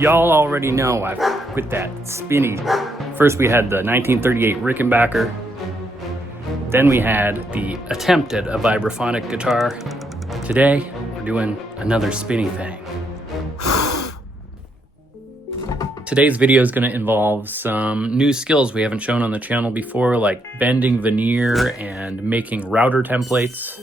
Y'all already know I've quit that spinny. First we had the 1938 Rickenbacker. Then we had the attempt at a vibraphonic guitar. Today, we're doing another spinny thing. Today's video is going to involve some new skills we haven't shown on the channel before, like bending veneer and making router templates.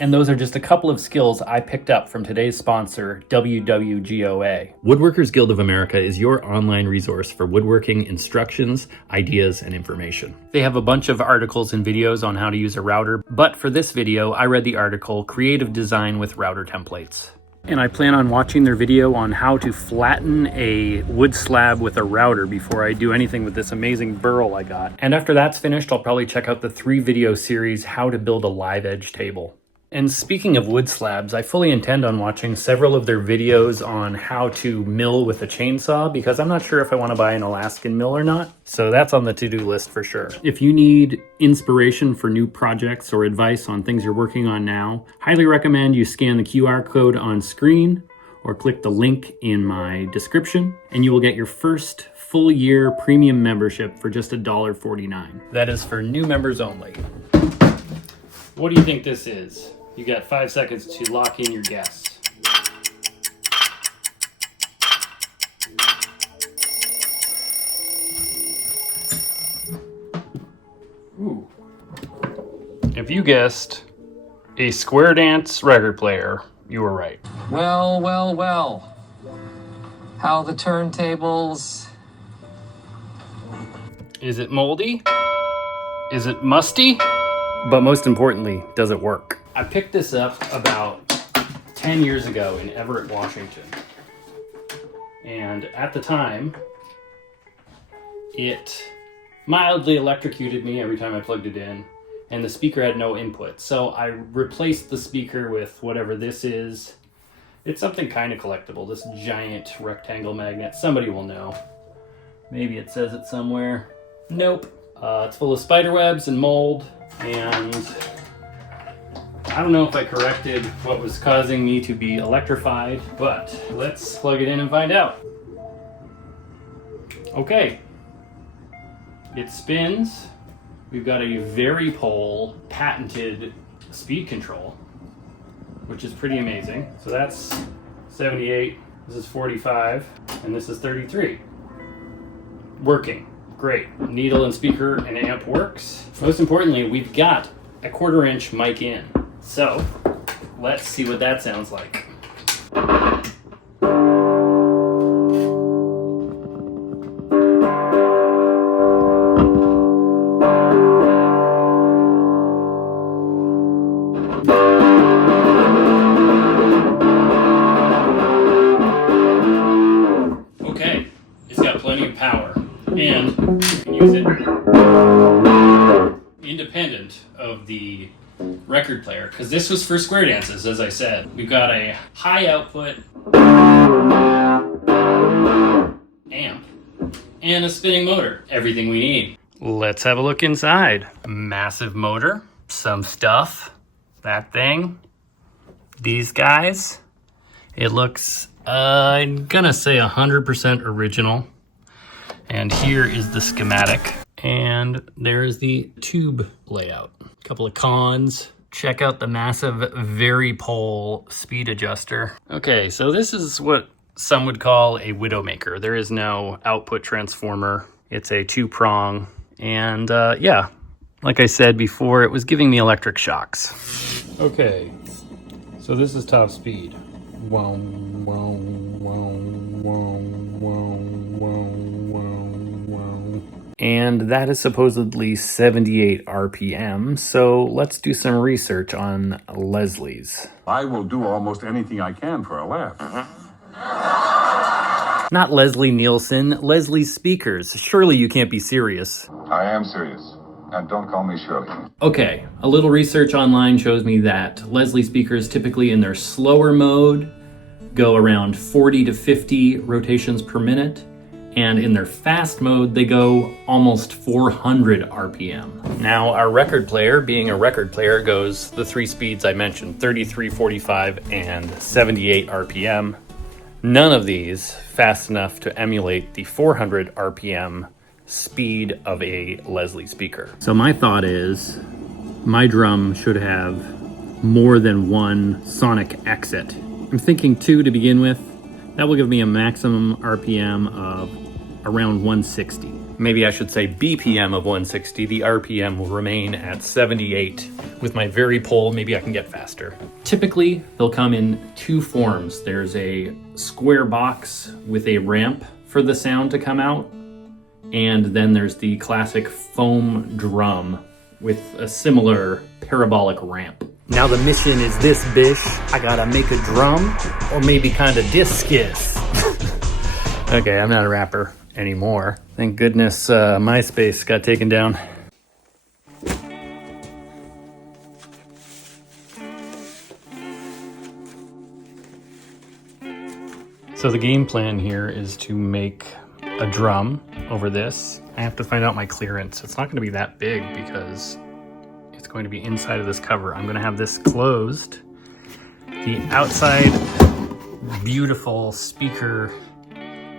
And those are just a couple of skills I picked up from today's sponsor, WWGOA. Woodworkers Guild of America is your online resource for woodworking instructions, ideas, and information. They have a bunch of articles and videos on how to use a router, but for this video, I read the article, Creative Design with Router Templates. And I plan on watching their video on how to flatten a wood slab with a router before I do anything with this amazing burl I got. And after that's finished, I'll probably check out the 3-video series, How to Build a Live Edge Table. And speaking of wood slabs, I fully intend on watching several of their videos on how to mill with a chainsaw, because I'm not sure if I want to buy an Alaskan mill or not. So that's on the to-do list for sure. If you need inspiration for new projects or advice on things you're working on now, highly recommend you scan the QR code on screen or click the link in my description, and you will get your first full year premium membership for just $1.49. That is for new members only. What do you think this is? You got 5 seconds to lock in your guess. Ooh. If you guessed a square dance record player, you were right. Well, well, well. How the turntables... Is it moldy? Is it musty? But most importantly, does it work? I picked this up about 10 years ago in Everett, Washington. And at the time, it mildly electrocuted me every time I plugged it in, and the speaker had no input. So I replaced the speaker with whatever this is. It's something kind of collectible, this giant rectangle magnet. Somebody will know. Maybe it says it somewhere. Nope. It's full of spider webs and mold. And I don't know if I corrected what was causing me to be electrified, but let's plug it in and find out. Okay, it spins. We've got a Varipole patented speed control, which is pretty amazing. So that's 78, this is 45, and this is 33. Working. Great. Needle and speaker and amp works. Most importantly, we've got a 1/4-inch mic in. So let's see what that sounds like. Okay, it's got plenty of power. And you can use it independent of the record player, because this was for square dances, as I said. We've got a high output amp and a spinning motor. Everything we need. Let's have a look inside. Massive motor, some stuff, that thing, these guys. It looks, I'm gonna say 100% original. And here is the schematic, and there's the tube layout. A couple of cons. Check out the massive Varipole speed adjuster. Okay, so this is what some would call a Widowmaker. There is no output transformer. It's a 2-prong, and yeah, like I said before, it was giving me electric shocks. Okay, so this is top speed. Wow, wow, wow, wow, wow, wow. And that is supposedly 78 RPM, so let's do some research on Leslie's. I will do almost anything I can for a laugh. Not Leslie Nielsen, Leslie's speakers. Surely you can't be serious. I am serious, and don't call me Shirley. Okay, a little research online shows me that Leslie speakers typically in their slower mode go around 40 to 50 rotations per minute. And in their fast mode, they go almost 400 RPM. Now, our record player, being a record player, goes the 3 speeds I mentioned, 33, 45, and 78 RPM. None of these fast enough to emulate the 400 RPM speed of a Leslie speaker. So my thought is my drum should have more than one sonic exit. I'm thinking 2 to begin with. That will give me a maximum RPM of around 160. Maybe I should say BPM of 160. The RPM will remain at 78. With my vary pole, maybe I can get faster. Typically, they'll come in 2 forms. There's a square box with a ramp for the sound to come out, and then there's the classic foam drum with a similar parabolic ramp. Now the mission is this, bish. I gotta make a drum, or maybe kinda discus. Okay, I'm not a rapper anymore. Thank goodness MySpace got taken down. So the game plan here is to make a drum over this. I have to find out my clearance. It's not going to be that big because it's going to be inside of this cover. I'm going to have this closed. The outside beautiful speaker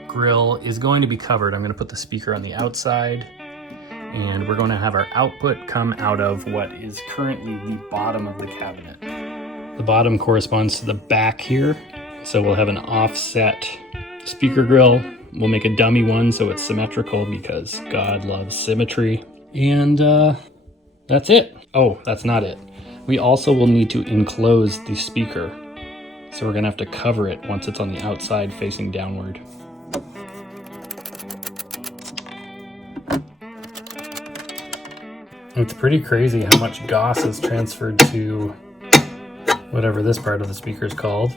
grill is going to be covered. I'm going to put the speaker on the outside, and we're going to have our output come out of what is currently the bottom of the cabinet. The bottom corresponds to the back here. So we'll have an offset speaker grill. We'll make a dummy one so it's symmetrical because God loves symmetry. And that's it. Oh, that's not it. We also will need to enclose the speaker. So we're gonna have to cover it once it's on the outside facing downward. It's pretty crazy how much GOS is transferred to whatever this part of the speaker is called.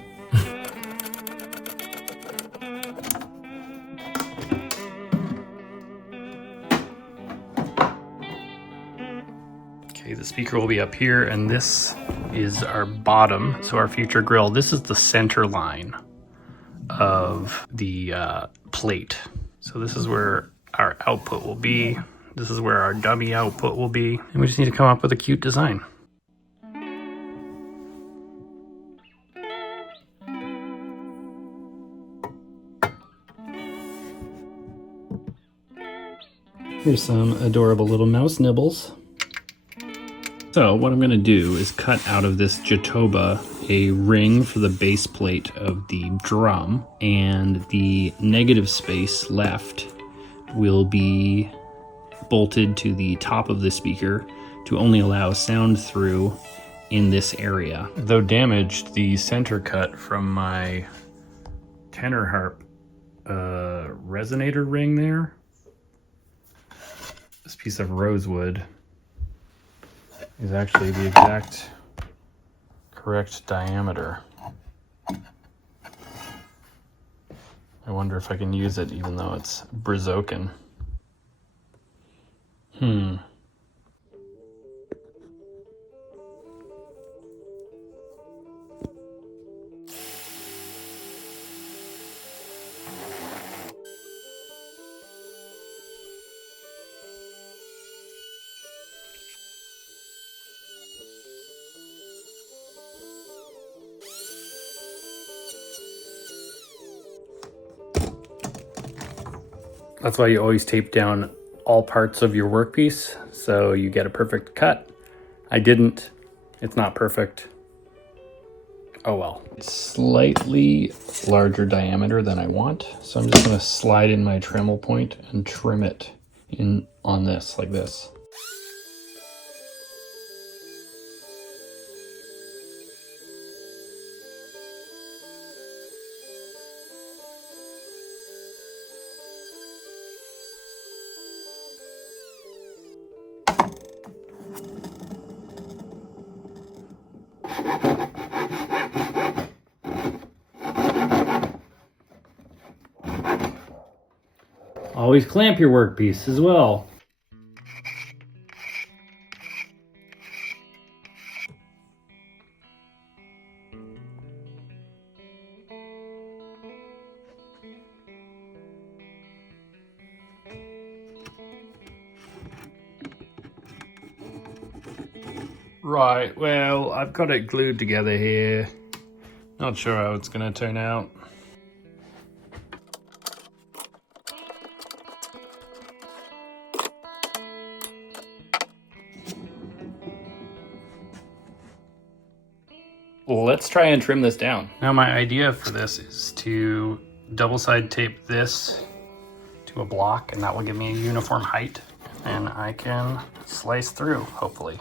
Okay, the speaker will be up here, and this is our bottom, so our future grill. This is the center line of the plate. So this is where our output will be. This is where our dummy output will be. And we just need to come up with a cute design. Here's some adorable little mouse nibbles. So what I'm going to do is cut out of this Jatoba a ring for the base plate of the drum, and the negative space left will be bolted to the top of the speaker to only allow sound through in this area. Though damaged, the center cut from my tenor harp resonator ring there, this piece of rosewood, is actually the exact correct diameter. I wonder if I can use it even though it's Brazoken. That's why you always tape down all parts of your workpiece so you get a perfect cut. I didn't. It's not perfect. Oh well. It's slightly larger diameter than I want, so I'm just going to slide in my Dremel point and trim it in on this like this. Always clamp your workpiece as well. Right, well, I've got it glued together here. Not sure how it's gonna turn out. Let's try and trim this down. Now my idea for this is to double side tape this to a block, and that will give me a uniform height, and I can slice through, hopefully.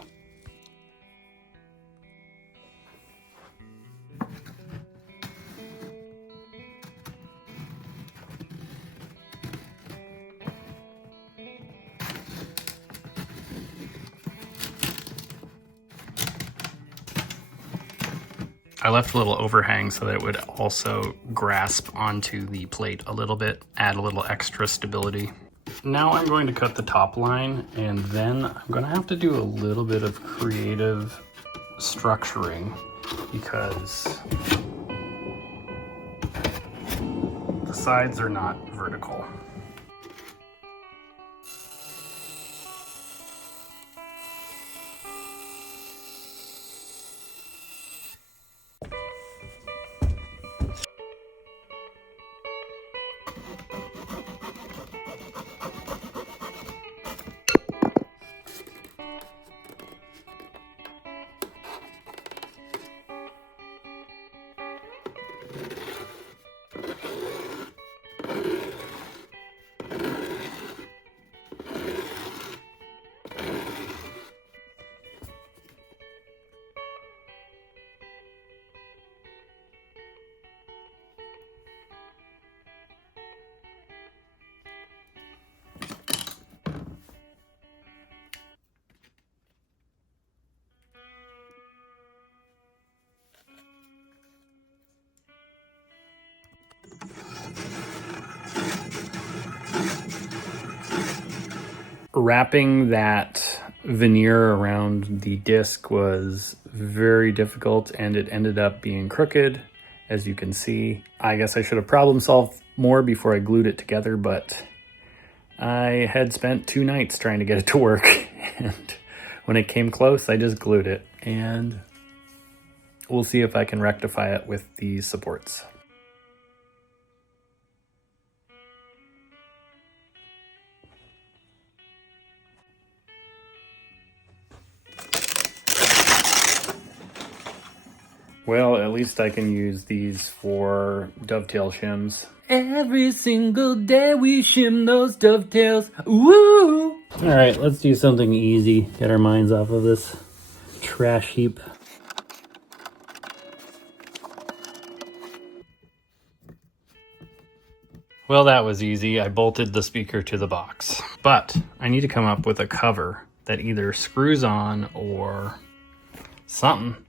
I left a little overhang so that it would also grasp onto the plate a little bit, add a little extra stability. Now I'm going to cut the top line, and then I'm going to have to do a little bit of creative structuring because the sides are not vertical. Wrapping that veneer around the disc was very difficult, and it ended up being crooked, as you can see. I guess I should have problem solved more before I glued it together, but I had spent 2 nights trying to get it to work, and when it came close, I just glued it, and we'll see if I can rectify it with these supports. Well, at least I can use these for dovetail shims. Every single day we shim those dovetails. Woo! All right, let's do something easy. Get our minds off of this trash heap. Well, that was easy. I bolted the speaker to the box. But I need to come up with a cover that either screws on or something.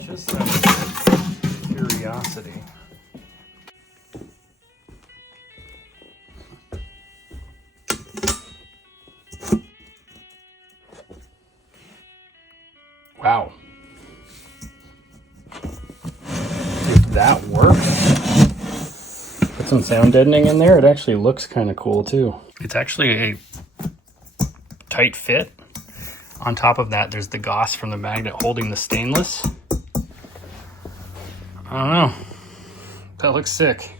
Just out of curiosity. Wow. If that works, put some sound deadening in there, it actually looks kind of cool too. It's actually a tight fit. On top of that, there's the gauze from the magnet holding the stainless. I don't know. That looks sick.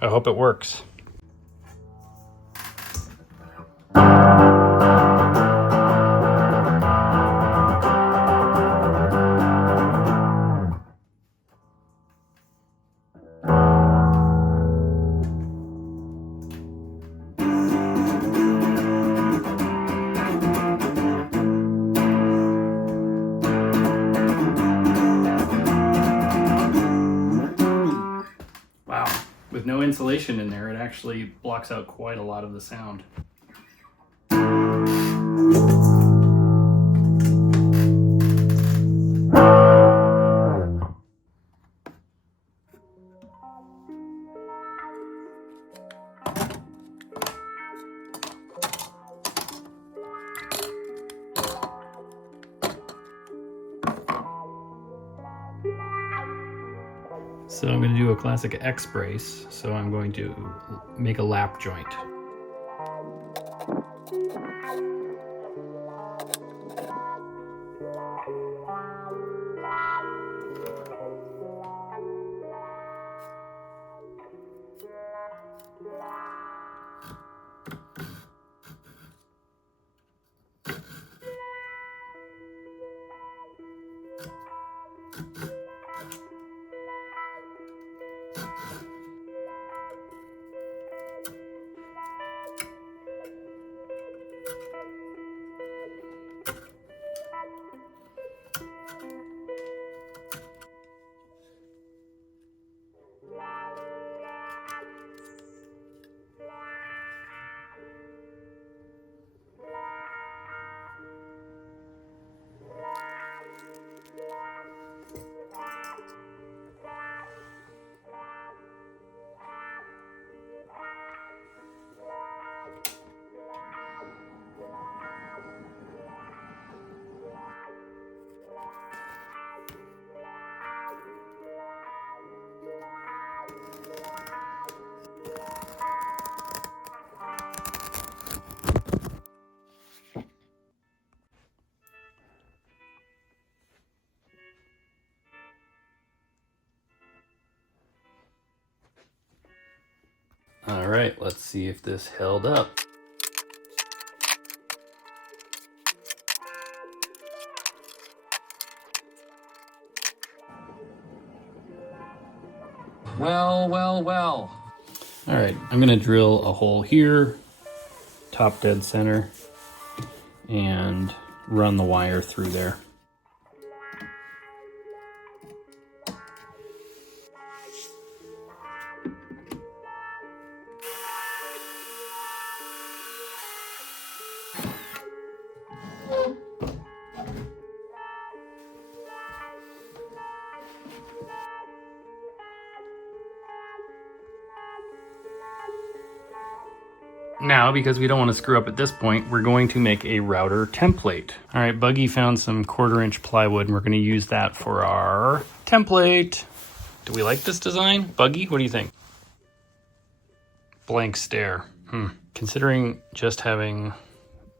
I hope it works. With no insulation in there, it actually blocks out quite a lot of the sound. So I'm going to do a classic X brace, so I'm going to make a lap joint. All right, let's see if this held up. Well, well, well. All right, I'm gonna drill a hole here, top dead center, and run the wire through there. Now, because we don't want to screw up at this point, we're going to make a router template. All right, Buggy found some 1/4-inch plywood, and we're going to use that for our template. Do we like this design? Buggy, what do you think? Blank stare. Considering just having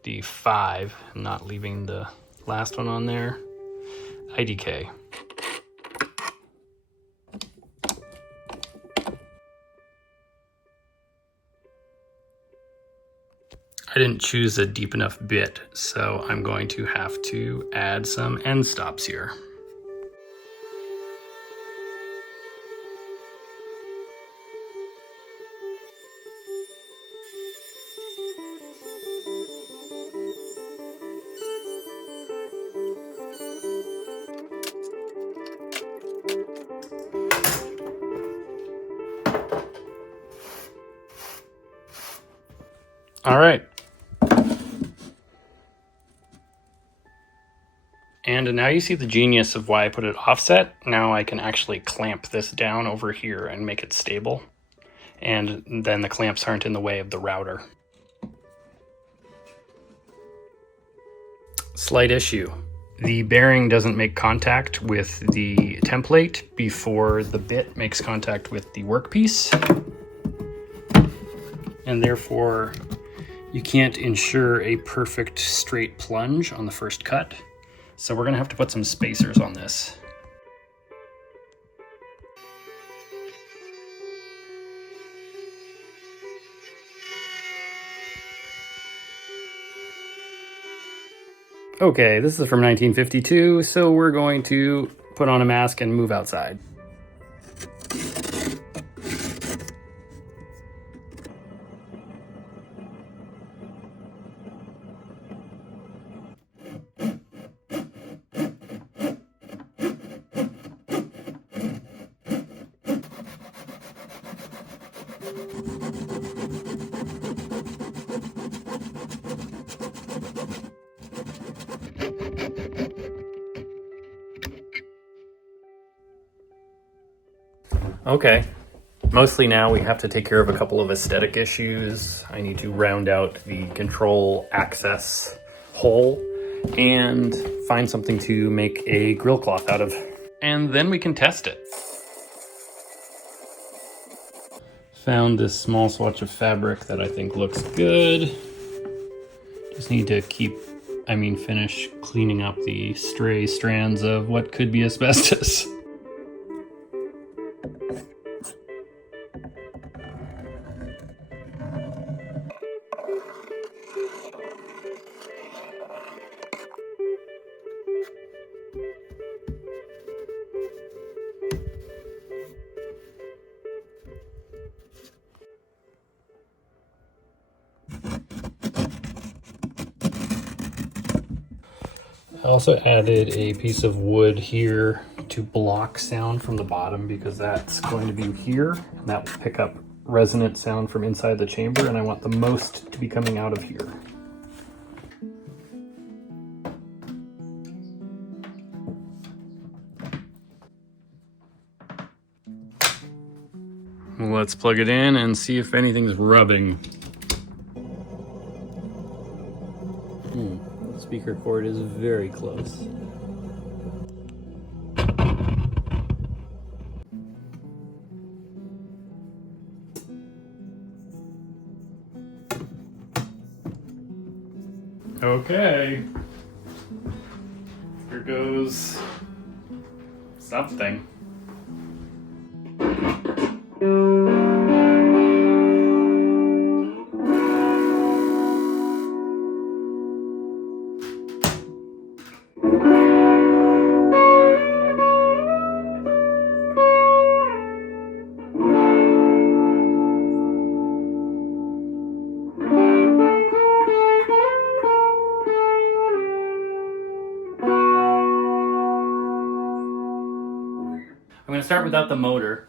the 5 and not leaving the last one on there, IDK. I didn't choose a deep enough bit, so I'm going to have to add some end stops here. All right. And now you see the genius of why I put it offset. Now I can actually clamp this down over here and make it stable. And then the clamps aren't in the way of the router. Slight issue. The bearing doesn't make contact with the template before the bit makes contact with the workpiece. And therefore, you can't ensure a perfect straight plunge on the first cut. So we're gonna have to put some spacers on this. Okay, this is from 1952, so we're going to put on a mask and move outside. Okay, mostly now we have to take care of a couple of aesthetic issues. I need to round out the control access hole and find something to make a grill cloth out of. And then we can test it. Found this small swatch of fabric that I think looks good. Just need to finish cleaning up the stray strands of what could be asbestos. I also added a piece of wood here to block sound from the bottom because that's going to be here and that will pick up resonant sound from inside the chamber, and I want the most to be coming out of here. Let's plug it in and see if anything's rubbing. The speaker cord is very close. Okay. Here goes something. start without the motor,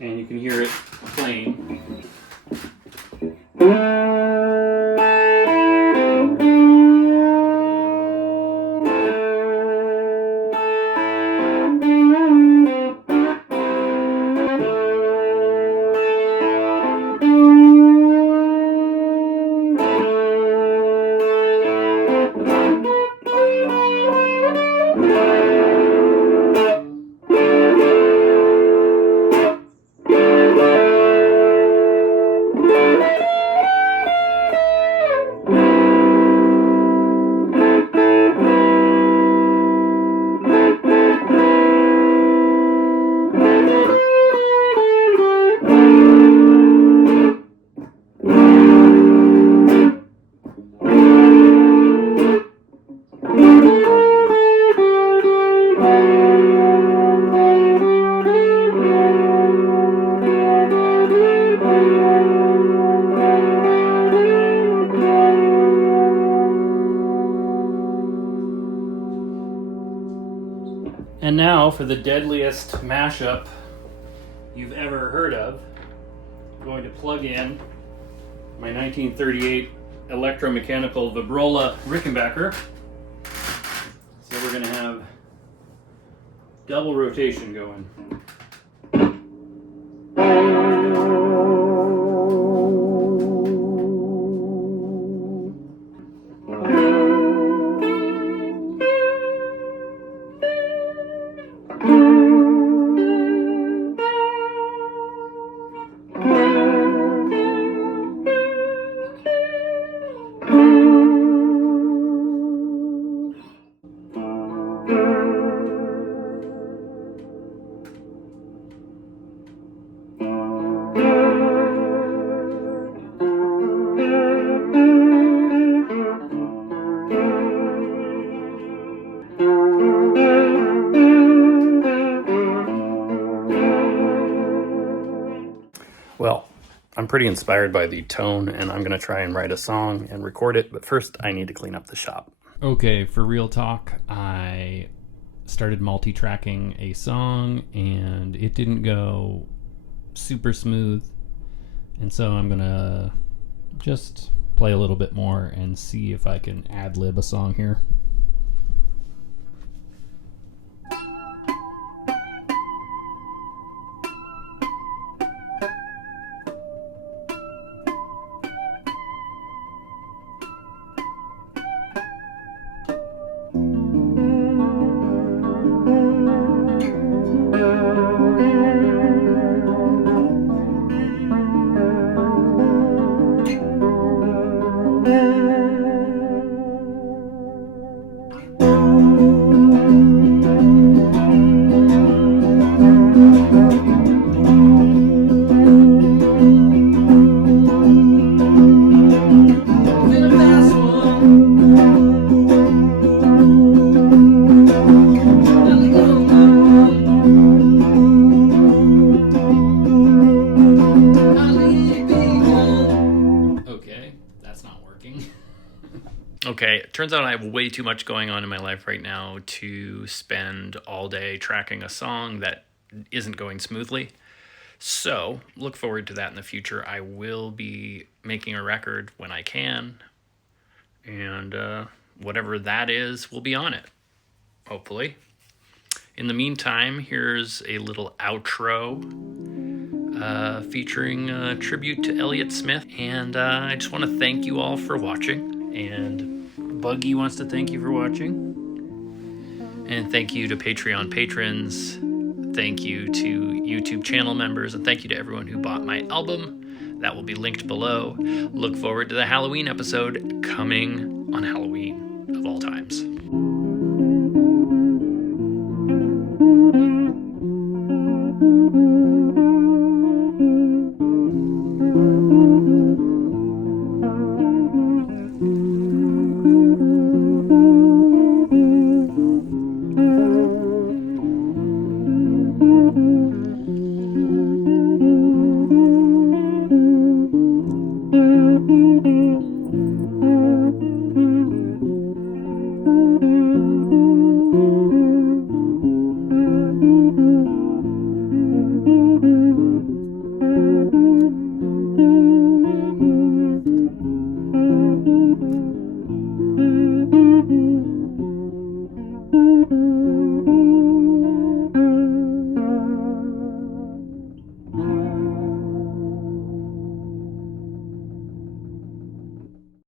and you can hear it playing. And now for the deadliest mashup you've ever heard of. I'm going to plug in my 1938 electromechanical Vibrola Rickenbacker. So we're going to have double rotation going. Well, I'm pretty inspired by the tone, and I'm going to try and write a song and record it, but first I need to clean up the shop. Okay, for real talk, I started multi-tracking a song, and it didn't go super smooth, and so I'm going to just play a little bit more and see if I can ad-lib a song here. Okay, it turns out I have way too much going on in my life right now to spend all day tracking a song that isn't going smoothly. So, look forward to that in the future. I will be making a record when I can, and whatever that is will be on it, hopefully. In the meantime, here's a little outro featuring a tribute to Elliott Smith, and I just want to thank you all for watching, and Buggy wants to thank you for watching, and thank you to Patreon patrons, thank you to YouTube channel members, and thank you to everyone who bought my album. That will be linked below. Look forward to the Halloween episode coming on Halloween of all times.